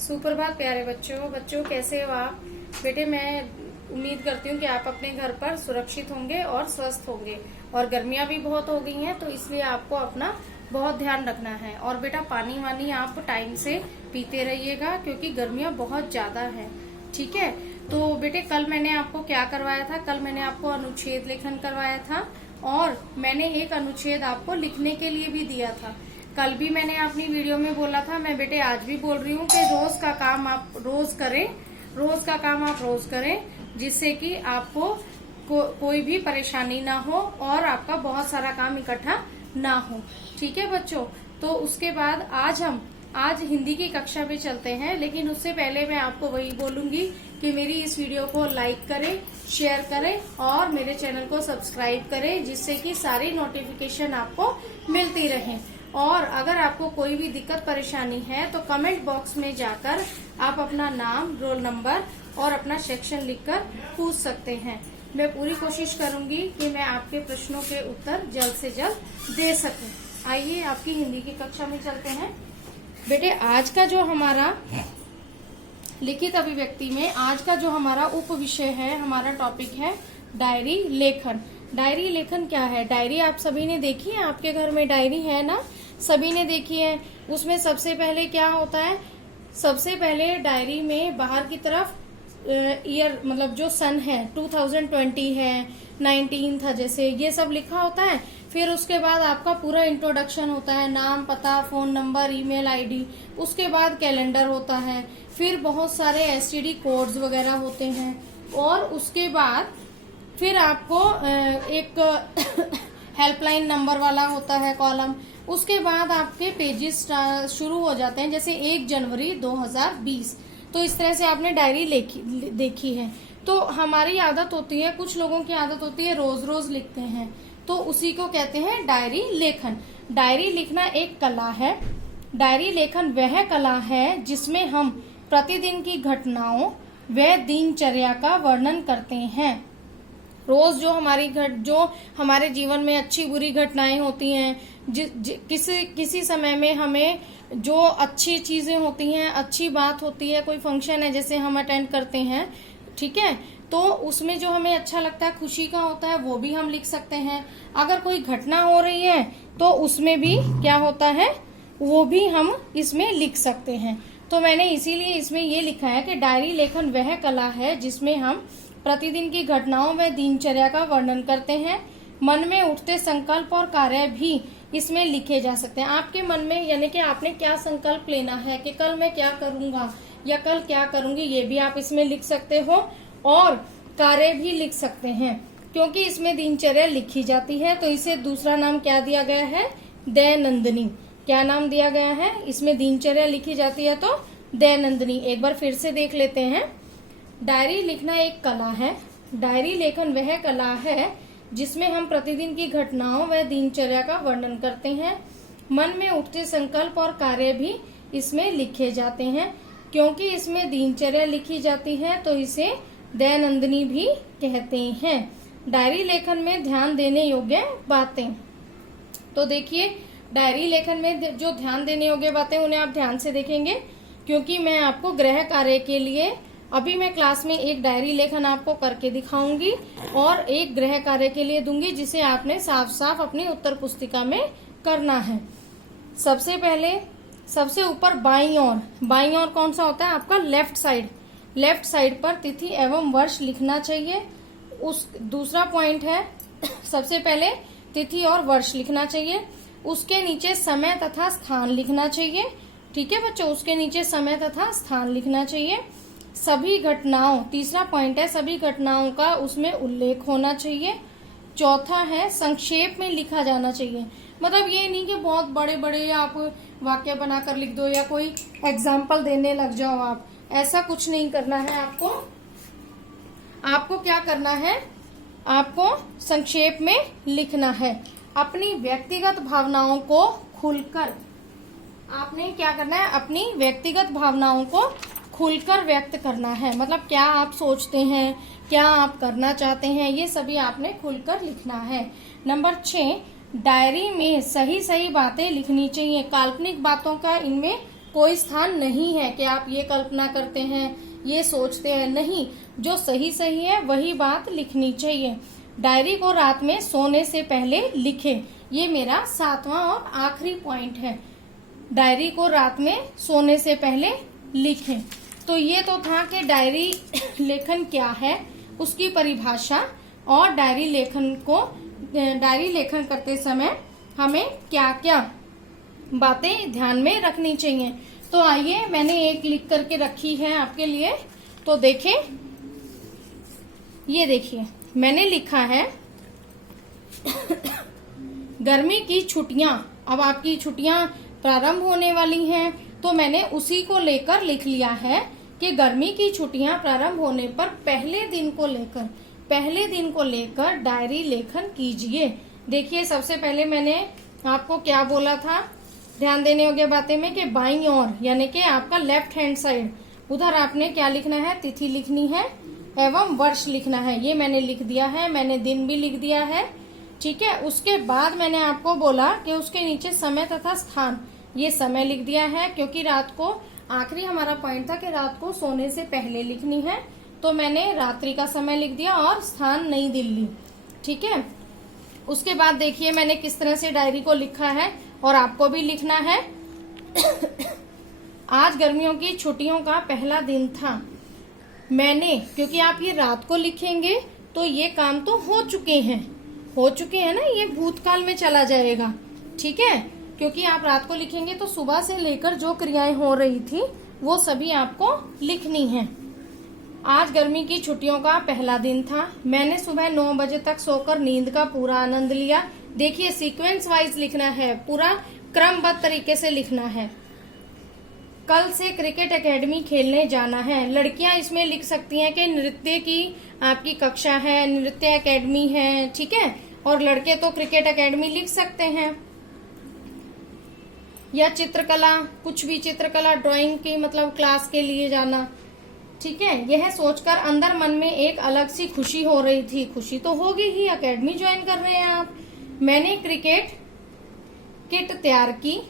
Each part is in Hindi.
सुप्रभात प्यारे बच्चों कैसे हो आप। बेटे मैं उम्मीद करती हूँ कि आप अपने घर पर सुरक्षित होंगे और स्वस्थ होंगे। और गर्मियाँ भी बहुत हो गई हैं तो इसलिए आपको अपना बहुत ध्यान रखना है। और बेटा पानी वानी आप टाइम से पीते रहिएगा क्योंकि गर्मियाँ बहुत ज्यादा है। ठीक है, तो बेटे कल मैंने आपको क्या करवाया था? कल मैंने आपको अनुच्छेद लेखन करवाया था और मैंने एक अनुच्छेद आपको लिखने के लिए भी दिया था। कल भी मैंने अपनी वीडियो में बोला था, मैं बेटे आज भी बोल रही हूँ कि रोज का काम आप रोज करें, रोज का काम आप रोज करें, जिससे कि आपको कोई भी परेशानी ना हो और आपका बहुत सारा काम इकट्ठा ना हो। ठीक है बच्चों, तो उसके बाद आज हिंदी की कक्षा में चलते हैं। लेकिन उससे पहले मैं आपको वही बोलूंगी कि मेरी इस वीडियो को लाइक करें, शेयर करें और मेरे चैनल को सब्सक्राइब करें, जिससे कि सारी नोटिफिकेशन आपको मिलती रहे। और अगर आपको कोई भी दिक्कत परेशानी है तो कमेंट बॉक्स में जाकर आप अपना नाम, रोल नंबर और अपना सेक्शन लिखकर पूछ सकते हैं। मैं पूरी कोशिश करूंगी कि मैं आपके प्रश्नों के उत्तर जल्द से जल्द दे सकूं। आइए आपकी हिंदी की कक्षा में चलते हैं। बेटे आज का जो हमारा लिखित अभिव्यक्ति में आज का जो हमारा उप विषय है, हमारा टॉपिक है डायरी लेखन। डायरी लेखन क्या है? डायरी आप सभी ने देखी है, आपके घर में डायरी है ना, सभी ने देखी है। उसमें सबसे पहले क्या होता है? सबसे पहले डायरी में बाहर की तरफ ईयर मतलब जो सन है 2020 है, 19 था, जैसे ये सब लिखा होता है। फिर उसके बाद आपका पूरा इंट्रोडक्शन होता है, नाम, पता, फोन नंबर, ईमेल आईडी। उसके बाद कैलेंडर होता है, फिर बहुत सारे एसटीडी कोड्स वगैरह होते हैं। और उसके बाद फिर आपको एक हेल्पलाइन नंबर वाला होता है कॉलम। उसके बाद आपके पेजेस शुरू हो जाते हैं, जैसे 1 जनवरी 2020। तो इस तरह से आपने डायरी देखी है। तो हमारी आदत होती है, कुछ लोगों की आदत होती है रोज रोज लिखते हैं, तो उसी को कहते हैं डायरी लेखन। डायरी लिखना एक कला है। डायरी लेखन वह कला है जिसमें हम प्रतिदिन की घटनाओं व दिनचर्या का वर्णन करते हैं। रोज जो हमारे जीवन में अच्छी बुरी घटनाएं होती हैं, किसी समय में हमें जो अच्छी चीजें होती हैं, अच्छी बात होती है, कोई फंक्शन है जैसे हम अटेंड करते हैं, ठीक है, तो उसमें जो हमें अच्छा लगता है, खुशी का होता है, वो भी हम लिख सकते हैं। अगर कोई घटना हो रही है तो उसमें भी क्या होता है, वो भी हम इसमें लिख सकते हैं। तो मैंने इसीलिए इसमें ये लिखा है कि डायरी लेखन वह कला है जिसमें हम प्रतिदिन की घटनाओं में दिनचर्या का वर्णन करते हैं। मन में उठते संकल्प और कार्य भी इसमें लिखे जा सकते हैं। आपके मन में यानी कि आपने क्या संकल्प लेना है कि कल मैं क्या करूंगा या कल क्या करूंगी, ये भी आप इसमें लिख सकते हो और कार्य भी लिख सकते हैं, क्योंकि इसमें दिनचर्या लिखी जाती है। तो इसे दूसरा नाम क्या दिया गया है? दैनंदिनी। क्या नाम दिया गया है? इसमें दिनचर्या लिखी जाती है तो दैनंदिनी। एक बार फिर से देख लेते हैं। डायरी लिखना एक कला है। डायरी लेखन वह कला है जिसमें हम प्रतिदिन की घटनाओं व दिनचर्या का वर्णन करते हैं। मन में उठते संकल्प और कार्य भी इसमें लिखे जाते हैं। क्योंकि इसमें दिनचर्या लिखी जाती है तो इसे दैनंदिनी भी कहते हैं। डायरी लेखन में ध्यान देने योग्य बातें। तो देखिए, डायरी लेखन में जो ध्यान देने योग्य बातें उन्हें आप ध्यान से देखेंगे, क्योंकि मैं आपको गृह कार्य के लिए अभी मैं क्लास में एक डायरी लेखन आपको करके दिखाऊंगी और एक गृह कार्य के लिए दूंगी, जिसे आपने साफ साफ अपनी उत्तर पुस्तिका में करना है। सबसे पहले सबसे ऊपर बाईं ओर कौन सा होता है आपका? लेफ्ट साइड पर तिथि एवं वर्ष लिखना चाहिए। दूसरा पॉइंट है, सबसे पहले तिथि और वर्ष लिखना चाहिए। उसके नीचे समय तथा स्थान लिखना चाहिए। ठीक है बच्चों, उसके नीचे समय तथा स्थान लिखना चाहिए। सभी घटनाओं, तीसरा पॉइंट है, सभी घटनाओं का उसमें उल्लेख होना चाहिए। चौथा है, संक्षेप में लिखा जाना चाहिए। मतलब ये नहीं कि बहुत बड़े बड़े आप वाक्य बनाकर लिख दो या कोई एग्जाम्पल देने लग जाओ आप, ऐसा कुछ नहीं करना है आपको। आपको क्या करना है? आपको संक्षेप में लिखना है। अपनी व्यक्तिगत भावनाओं को खुलकर, आपने क्या करना है? अपनी व्यक्तिगत भावनाओं को खुलकर व्यक्त करना है। मतलब क्या आप सोचते हैं, क्या आप करना चाहते हैं, ये सभी आपने खुलकर लिखना है। नंबर 6, डायरी में सही सही बातें लिखनी चाहिए। काल्पनिक बातों का इनमें कोई स्थान नहीं है कि आप ये कल्पना करते हैं, ये सोचते हैं, नहीं, जो सही सही है वही बात लिखनी चाहिए। डायरी को रात में सोने से पहले लिखें, ये मेरा 7वां और आखिरी पॉइंट है। डायरी को रात में सोने से पहले लिखें। तो ये तो था कि डायरी लेखन क्या है, उसकी परिभाषा, और डायरी लेखन करते समय हमें क्या क्या बातें ध्यान में रखनी चाहिए। तो आइए, मैंने एक लिख करके रखी है आपके लिए, तो देखें। ये देखिए, मैंने लिखा है गर्मी की छुट्टियां। अब आपकी छुट्टियां प्रारंभ होने वाली हैं, तो मैंने उसी को लेकर लिख लिया है कि गर्मी की छुट्टियां प्रारंभ होने पर पहले दिन को लेकर डायरी लेखन कीजिए। देखिए, सबसे पहले मैंने आपको क्या बोला था, ध्यान देने योग्य बातें में, कि बाईं ओर यानी कि आपका लेफ्ट हैंड साइड, उधर आपने क्या लिखना है, तिथि लिखनी है एवं वर्ष लिखना है। ये मैंने लिख दिया है, मैंने दिन भी लिख दिया है, ठीक है। उसके बाद मैंने आपको बोला कि उसके नीचे समय तथा स्थान, ये समय लिख दिया है, क्योंकि रात को, आखिरी हमारा पॉइंट था कि रात को सोने से पहले लिखनी है, तो मैंने रात्रि का समय लिख दिया, और स्थान नई दिल्ली, ठीक है। उसके बाद देखिए मैंने किस तरह से डायरी को लिखा है, और आपको भी लिखना है। आज गर्मियों की छुट्टियों का पहला दिन था। मैंने, क्योंकि आप ये रात को लिखेंगे तो ये काम तो हो चुके हैं ना, ये भूतकाल में चला जाएगा, ठीक है। क्योंकि आप रात को लिखेंगे तो सुबह से लेकर जो क्रियाएं हो रही थी वो सभी आपको लिखनी है। आज गर्मी की छुट्टियों का पहला दिन था। मैंने सुबह 9 बजे तक सोकर नींद का पूरा आनंद लिया। देखिए, सीक्वेंस वाइज लिखना है, पूरा क्रमबद्ध तरीके से लिखना है। कल से क्रिकेट एकेडमी खेलने जाना है। लड़कियां इसमें लिख सकती हैं कि नृत्य की आपकी कक्षा है, नृत्य एकेडमी है, ठीक है। और लड़के तो क्रिकेट एकेडमी लिख सकते हैं, या चित्रकला, कुछ भी चित्रकला, ड्राइंग की मतलब क्लास के लिए जाना, ठीक है। यह सोचकर अंदर मन में एक अलग सी खुशी हो रही थी। खुशी तो होगी ही, एकेडमी ज्वाइन कर रहे हैं आप। मैंने क्रिकेट किट तैयार की।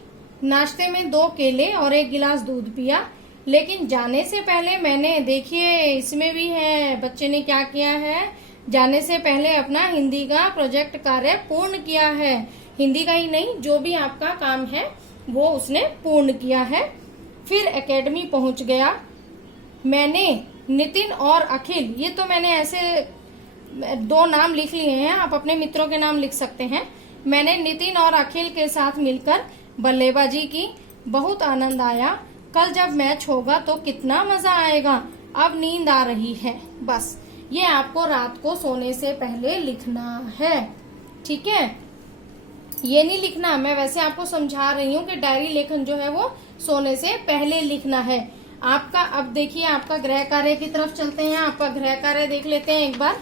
नाश्ते में 2 केले और 1 गिलास दूध पिया। लेकिन जाने से पहले मैंने, देखिए इसमें भी है, बच्चे ने क्या किया है, जाने से पहले अपना हिंदी का प्रोजेक्ट कार्य पूर्ण किया है। हिंदी का ही नहीं, जो भी आपका काम है वो उसने पूर्ण किया है। फिर एकेडमी पहुंच गया। मैंने नितिन और अखिल, ये तो मैंने ऐसे 2 नाम लिख लिए हैं, आप अपने मित्रों के नाम लिख सकते हैं। मैंने नितिन और अखिल के साथ मिलकर बल्लेबाजी की। बहुत आनंद आया। कल जब मैच होगा तो कितना मजा आएगा। अब नींद आ रही है। बस ये आपको रात को सोने से पहले लिखना है, ठीक है। ये नहीं लिखना, मैं वैसे आपको समझा रही हूँ कि डायरी लेखन जो है वो सोने से पहले लिखना है आपका। अब देखिए, आपका गृह कार्य की तरफ चलते हैं। आपका गृह कार्य देख लेते हैं एक बार।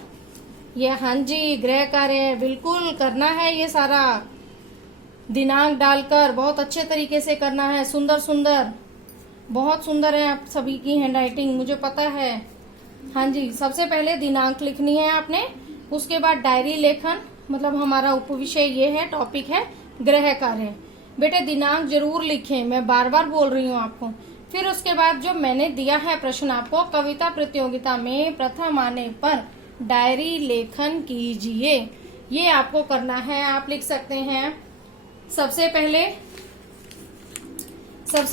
ये, हाँ जी, गृह कार्य बिल्कुल करना है। ये सारा दिनांक डालकर बहुत अच्छे तरीके से करना है। सुंदर सुंदर, बहुत सुंदर है आप सभी की हैंडराइटिंग, मुझे पता है। हाँ जी, सबसे पहले दिनांक लिखनी है आपने। उसके बाद डायरी लेखन, मतलब हमारा उपविषय ये है, टॉपिक है गृह कार्य। बेटे दिनांक जरूर लिखें, मैं बार बार बोल रही हूँ आपको। फिर उसके बाद जो मैंने दिया है प्रश्न आपको, कविता प्रतियोगिता में प्रथम आने पर डायरी लेखन कीजिए। ये आपको करना है। आप लिख सकते हैं, सबसे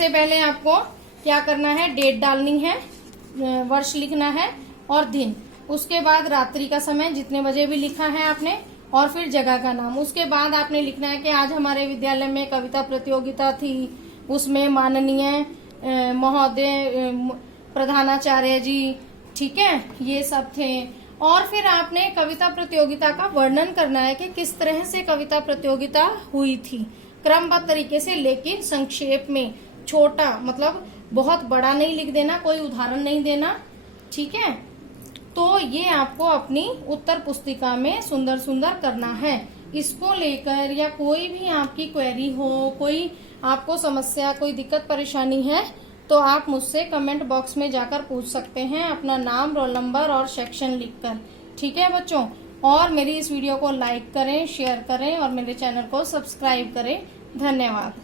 पहले आपको क्या करना है, डेट डालनी है, वर्ष लिखना है और दिन। उसके बाद रात्रि का समय, जितने बजे भी लिखा है आपने, और फिर जगह का नाम। उसके बाद आपने लिखना है कि आज हमारे विद्यालय में कविता प्रतियोगिता थी, उसमें माननीय महोदय प्रधानाचार्य जी, ठीक है, ये सब थे। और फिर आपने कविता प्रतियोगिता का वर्णन करना है कि किस तरह से कविता प्रतियोगिता हुई थी, क्रमबद्ध तरीके से, लेकिन संक्षेप में, छोटा, मतलब बहुत बड़ा नहीं लिख देना, कोई उदाहरण नहीं देना, ठीक है। तो ये आपको अपनी उत्तर पुस्तिका में सुंदर सुंदर करना है। इसको लेकर या कोई भी आपकी क्वेरी हो, कोई आपको समस्या, कोई दिक्कत परेशानी है, तो आप मुझसे कमेंट बॉक्स में जाकर पूछ सकते हैं, अपना नाम, रोल नंबर और सेक्शन लिखकर, ठीक है बच्चों। और मेरी इस वीडियो को लाइक करें, शेयर करें और मेरे चैनल को सब्सक्राइब करें। धन्यवाद।